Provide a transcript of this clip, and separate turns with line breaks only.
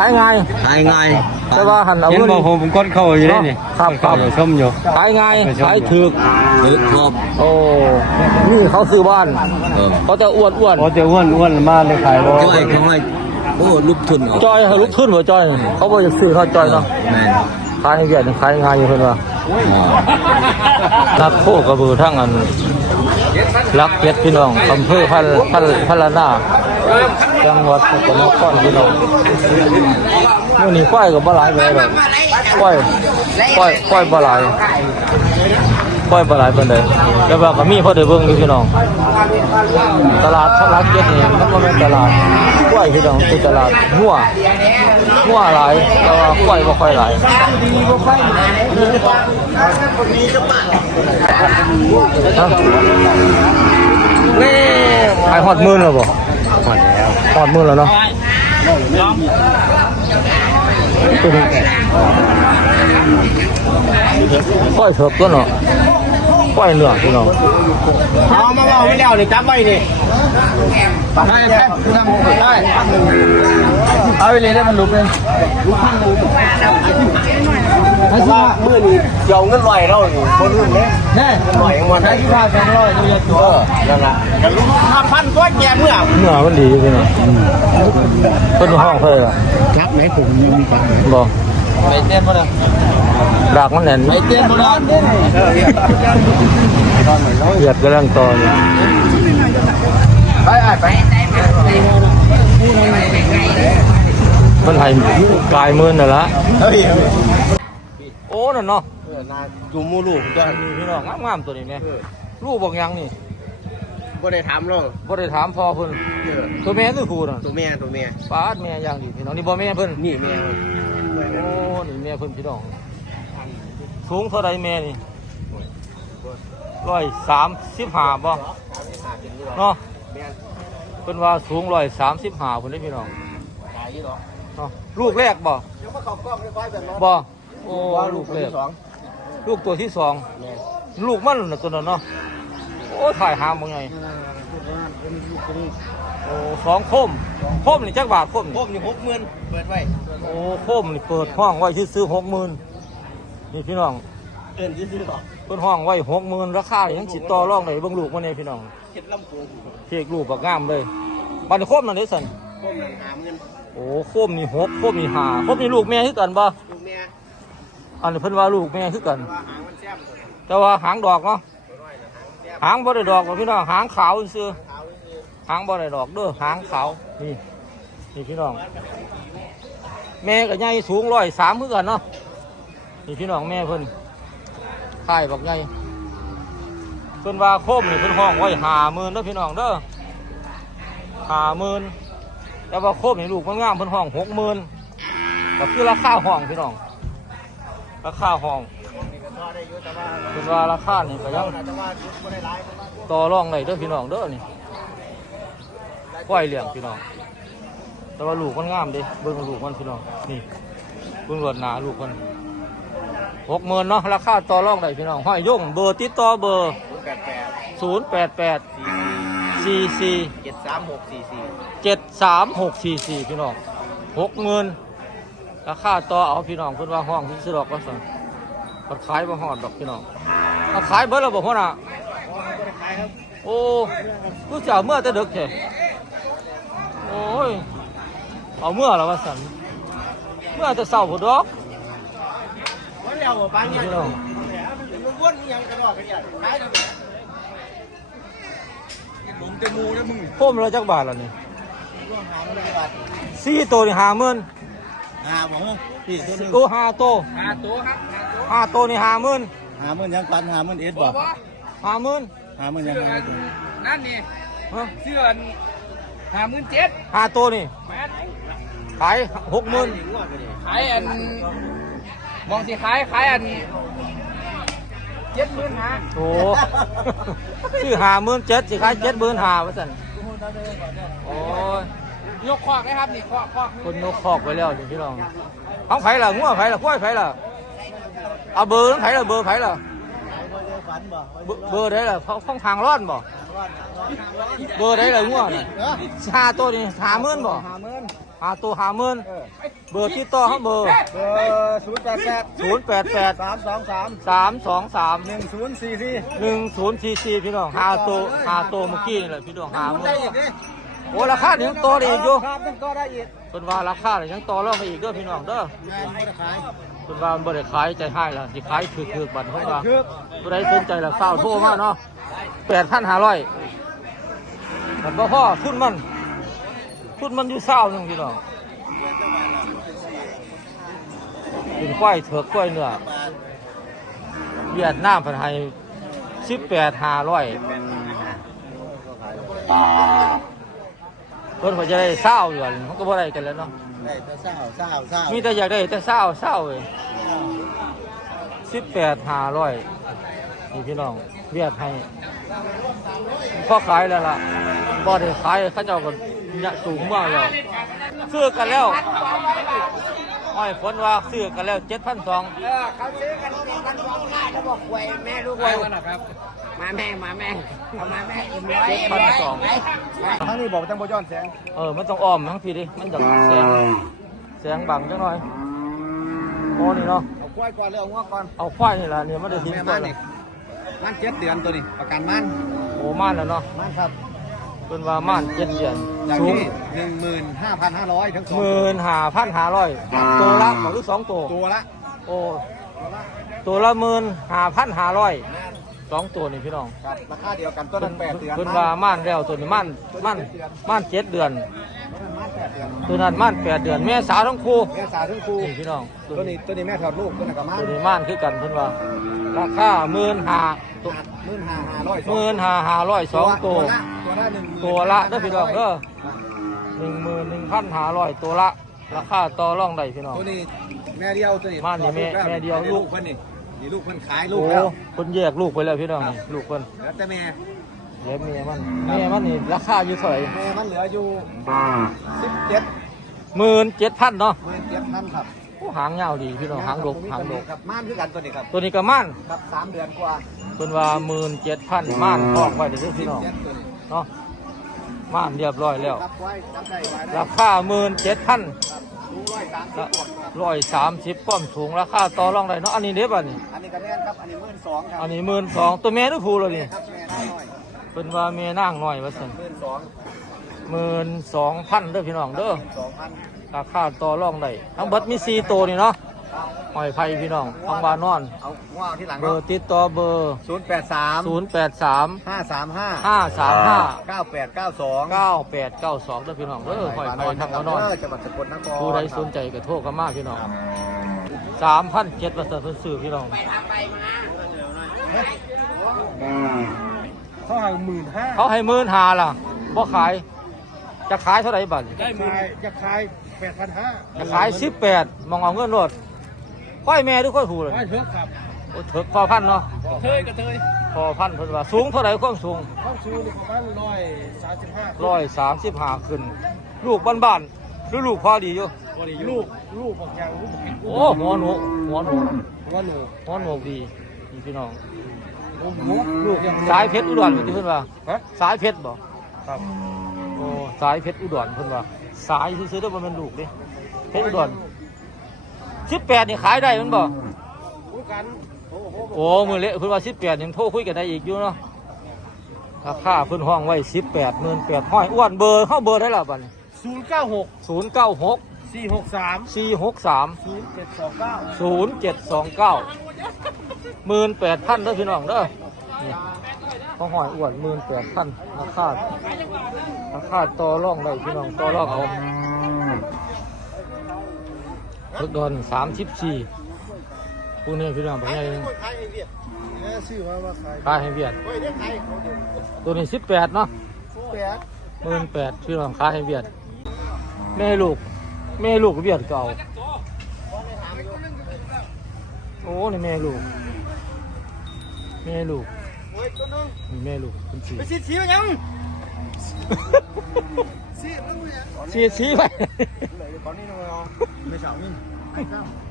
ายง่าย
ขายง่าย
แต่ว่าหันเอา
เห็น
เงิน
บอกผมกดเข้าอยู่ได้นี่
ครับครับ
ชมอยู่
ขายง่ายขายถูก
ถือครบ
โอ้นี่เขาซื้อบ้านเขาจะอ้วน
พอจะอ้วนมาเลยขายรอ
จ้อยเขาให้โอ้ลูกทุนออก
จอยให้ลุกขึ้นหัวจอยเขาบอกจะซื้อเขาจอยเนาะ
แม่น
ขายเวียดขายง่ายอยู่เพิ่นว่านักโคกระบือทั้งอันรักเย็ดพี่น้องอำเภอพันละนาจังหวัดสกลนครพี่น้องมื้อนี้ควายก็บ่หลายไปดอกควายบ่หลายปานใดแต่ว่าก็มีพอได้เบิ่งอยู่พี่น้องตลาดพลักเย็ดนี่มันบ่แม่นตลาดควายพี่น้องเป็นตลาดงัวหลายแต่ว่าควายบ่ค่อยหลายนี่ขายฮอดหมื่นแล้วบ่ฮอดหมื่นแล้วเนาะควายเถิบตัวเนาะควายเนื้อพี่น้อง
เอามาไม่แล้วนี่จับไว้นี่ได้เอาไปเลยได้มันลุกเลยเพราะว่าเมื่อนี้เจ้าเงินลอยเราอยู่คนรุ่นนี้แน่ลอยมันได้ที่ว่าจะลอยตัวตัวนั่นแหละกันลุก5,000ตัวแก่เมื่อ
มันดีพี่น้องเพิ่นห้องเพิ่นล่ะ
ครับไหนผมยังมีกัน
บ่
ไม่เต้นบ่ล่ะ
ดากมันแน่น
ไม่เต้นบ่ล่ะ
เหยียดกำลังต่ออยู่
ไป
มันให้กายมื่นน่ะละโอ้นั่นเนาะ
อยู่มูลูกตัว
พี่น้องงามๆตัวนี้แม่ลูกบอกยังนี่
บ่ได้ถามหรอก
บ่ได้ถามพ่อเพิ่นตัวแม่หรือครูน่ะ
ตัวเมีย
ปาดแม่อย่างดีพี่น้องนี่บ่แม่เพิ่น
นี่เมีย
โอ้นี่แม่เพิ่นพี่น้องสูงเท่าใดแม่นี่135บ่เนาะเพิ่นว่าสูง135เพิ่นได้พี่น้องเนาะลูกแรกบ่บ่โอ้ลูกแรกลูกตัวที่2ลูกมันน่ะตัวนั้นเนาะโอ้ถ่ายหามบ่ไงโอ้2โคมนี่จักบาทโคม
นี่60,000เปิดไว้
โอ้โคมนี่เปิดห้องไว้ซื้อ60,000นี่พี่น้อง
เอิ้นซื่อๆหรอ
เพิ่นห้องไว้60,000ราคายังสิต่อรองได้เบิ่งลูกมันนี่พี่น้อง
เฮ็ดลำโพง
เพียกลูกบักงามเลยบัดนี้โคมนั่นเด้ซั่น
พวกนั้น
โอ้โคมนี่6โคมนี่5โคมนี่ลูกแม่คือกันบ่
ลูกเมีย
อันนี้เพิ่นว่าลูกแม่คือกัน
ว่าหางมันแซ่บ
แต่ว่าหางดอกเนาะหางบ่ได้ดอกพี่น้องหางขาวซื่อหางบ่ได้ดอกเด้อหางขาวนี่พี่น้องแม่ก็ใหญ่สูง103คือกันเนาะนี่พี่น้องแม่เพิ่นค่ายบักใหญ่เพิ่นว่าโคมนี่เพิ่นห้องไว้50,000เด้อพี่น้องเด้อ50,000แต่ว่าโคมนี่ลูกมันงามเพิ่นห้อง60,000ก็คือราคาห้องพี่น้องราคาห้องเป็นว่าราคานี่ก็ยังต่อรองได้เด้อพี่น้องเด้อนี่ควายเลี้ยงพี่น้องแต่ว่าลูกมันงามเด้เบิ่งลูกมันพี่น้องนี่เบิ่งรวดหนาลูกมัน60,000เนาะราคาต่อรองได้พี่น้องห้อยย่งเบอร์ติดต่อเบอร์088 44 73644พี่น้อง60,000ราคาต่อเอาพี่น้องเพิ่นว่าห้องที่ซื้อดอกก็สั่งก็ขายบ่ฮอดดอกพี่น้องเอาขายเบิดแล้วบ่พ่อน่ะโอ้กูจะเอาเมื่อแต่ดึกแท้โอ้ยเอาเมื่อแล้วว่าสั่นเมื่อแต่เช้าพุ่นดอกพี่น้องโคมละจักบาทล่ะนี่4ตัวนี่50,000
ผมพี่
โอ้5ตัว
ครับ
5ตัวนี่50,000
50,000ยังปัน50,000เอ็ดบ่
50,000
50,000ยัง
นั่นนี่เชื่อน57,000
5ตัวนี่ขาย60,000
ขายอันมองสิขายอัน70,000ฮะ
โอ้ชื่อ57,000สิขาย75,000ว่าซั่นโอ้ย
ยกคอกเลยครับนี่คอก
คนนกคอกไปแล้วนี่พี่น้องของไผล่ะงัวไผล่ะควายไผล่ะเอาเบอร์ไผล่ะเบอร์ไผล่ะเบอร์ได้ล่ะของทางร้อนบ่เบอร์ได้ล่ะงัวนี่5ตัวนี่50,000บ่หาตัว50,000เบอร์ที่ต่อเขาเบอร์
088 323
1044พี่น้องหาตัวเมื่อกี้นี่แหละพี่น้อง50,000โอ้ราคานี่ยังต่อได้อีกอยู่
ครับมันก็ได้อีก
เพิ่นว่าราคานี่ยังต่อรองได้อีกเด้อพี่น้องเด้อ
งานไม่ได้ขาย
เพิ่นว่ามันบ่ได้ขายใจให้ล่ะสิขายคือบัดเพิ่นว่า
คือ
ผู้ใดสนใจล่ะเฝ้าโทรมาเนาะ 8,500มันบ่พอทุนมันอยู่20นึงพี่น้องเป็นควายเถือกควายเนื้อเวียดนามเพิ่นให้18,500เพิ่นก็จะได้20อยู่มันก็บ่ได้กันแล้วเนาะ
ได้แต่เศร้า
มีแต่อยากได้แต่20เว้ย18,500นี่พี่น้องเวียดให้พอขายแล้วล่ะบ่ได้ขายเขาเจ้าก็เนี่ยสูงมากแล้วซื้อกันแล้วอ้อยฝนว่าซื้อกันแล้ว 7,200
เขาซื้อกัน2,000แล้วบอกหวยแม่ลูก
ไว้วันนะครับ
มาแม่เอามาแม่
7,200
ทั้งนี้บอกจังบ่ย้อนแสง
มันต้องอ้อมทั้งทีดิมันจะแสงบังจังหน่อยโอ้นี่เนาะ
เอาควายก่อนเลยเอางวก่อน
เอาควายนี่ล่ะเนี่ยมันได้ทิ้ง
แม่
ก่อ
มัน น
เล
นี่
ย
มัน7 เดือนตัวนี้ประกันมัน
โอ้ม่านแล้วเนาะ
มันครับ
เป็นว่าม่าน7 เดือน
จาก
สูง
ที่15,500ทั้งสอง
15,500ตัวละหรือ2ตัว
ตัวละ
โอ้ตัวละ15,500 2ตัวนี่พี่น้อง
ครับราคาเดียวกันตัวนั้น8 เดือน
เพิ่นว่าม่านแล้วตัวนี้ม่าน7 เดือน
มัน8 เดือน
ตัวนั้นม่าน8 เดือนแม่สาวทั้งคู่
แม่สาวทั้งคู่
นี่พี่น้อง
ตัวนี้แม่ถอดลูกตัวนั้นกับมัน
ตัวนี้ม่านคือกันเพิ่นว่าราคา15,000ตัว
15,500
15,500 2ตัว ตัวละเด้อพี่น้องเด้อ 11,500 ตัวละราคาต่อรองได้พี่น้อง
ตัวนี้แม่เดียวตัวนี้
ม่านนี่แม่เดียวลูก
เพิ่นนี่ลูกเพิ่นขายลูก
โอ้
แล้ว
เพิ่นแยกลูกไปแล้วพี่น้องนี่ลูกเพิ่น
แล้วแต่แม่
เลี้ยงเมียมันนี่ราคาอยู่เท่าไหร่
แม่มันเหลืออยู่17
17,000เนาะ
17,000ครับ
โอ้หางยาวดีพี่น้องหางดก
ครับม่านคือกันตัวนี้ครับ
ตัวนี้ก็ม่าน
ครับ3 เดือนกว่า
เพิ่นว่า17,000ม่านออกไว้เด้อพี่น้อง
17ตัวนี้
เนาะม่านเรียบร้อยแล้ว
ครับไว้จับได้ไว้ได้
ราคา17,000
สูง130กว่า
130ป้อมสูงราคาต่อรองได้เนาะอันนี้เด้บ่นี่
อันนี้ก็แม่นครับอันนี้12,000ครับ
อันนี้12,000ตัวแม่หรือผู้ล่ะนี่
ครับแม่ได้น้อย
เพิ่นว่าแม่นางน้อยว่าซั่น
12,000
12,000เด้อพี่น้องเด้อ
2,000
ราคาต่อรองได้ทั้งเบิดมี4ตัวนี่เนาะหอยไผ่พี่น้องทางบ้านนอน
เอาว่าที่หลัง
เบอร์ติดต่อเบอร์
083
083
535
535
9892
9892เด้อพี่น้องเด้อหอยไผ่ทางบ้านนอน
จังหวัดสกลนคร
ผู้ใดสนใจก็โทรเข้ามาพี่น้อง 3,700ว่าซั่นเพิ่นซื้อพี่น้อง
เขาให้15,000
เขาให้15,000ล่ะบ่ขายจะขายเท่าไหร่บัดนี้
ได้มือจะขาย 8,500
จะขาย18มองเอาเงินโลดค่อยแม่หรือค่อยผู้เลย
ไม่เถอะครับ
โอ้เถิกพอพันเนาะ
กระเทย
พอพันเพิ่นว่าสูงเท่าไหร่ความสูง
เข้าชูนี่ประมาณ135
135ขึ้น ลูกบ้านๆหรือลูกพอดีอยู่
ลูกบางอย่างลูก
โอ้หัวหนู
ว่าหนู
หัวหนูดีนี่พี่น้อง
ลูกยัง
สายเพชรอุดรเพิ่นว่า
ฮะ
สายเพชรบ่
ครับ
โอ้สายเพชรอุดรเพิ่นว่าสายซื้อๆได้บ่แม่นลูกเด้เพชรอุดร18นี่ขายได้แมันบ่
คุยกัน
โอ้มื้อเละเพิ่นว่า18ยังโทรคุยกันได้อีกอยู่เนาะราคาเพิ่นห้องไว้18,000ห้อยอ้วนเบอร์เฮาเบอร์ได้ล่ะบัดนี้
096
096
463
463
0729
0729 18,000เด้อพี่น้องเด้อนี่เขาหอยอ้วน18,000ราคาต่อรองได้พี่น้องต่อรองเอารถดอน34ผู้นี้พี่น้องเป็นไง
ขายให้เวียดชื่อว่าขาย
ขายให้เวียด
เฮ้ยเรียกขายเขาเดี๋ยว
ตัวนี้18เนาะ
8
18,000พี่น้องขายให้เวียดแม่ลูกเวียดเก่าโอ้นี่แม่ลูก
โอ้ยตัวนึง
นี่แม่ลูกเป็นสี
ไปชี้ไปยังชี้ต้องยัง
ชี้ไป
เลยก่อนนี้น้องไม่เฉานี่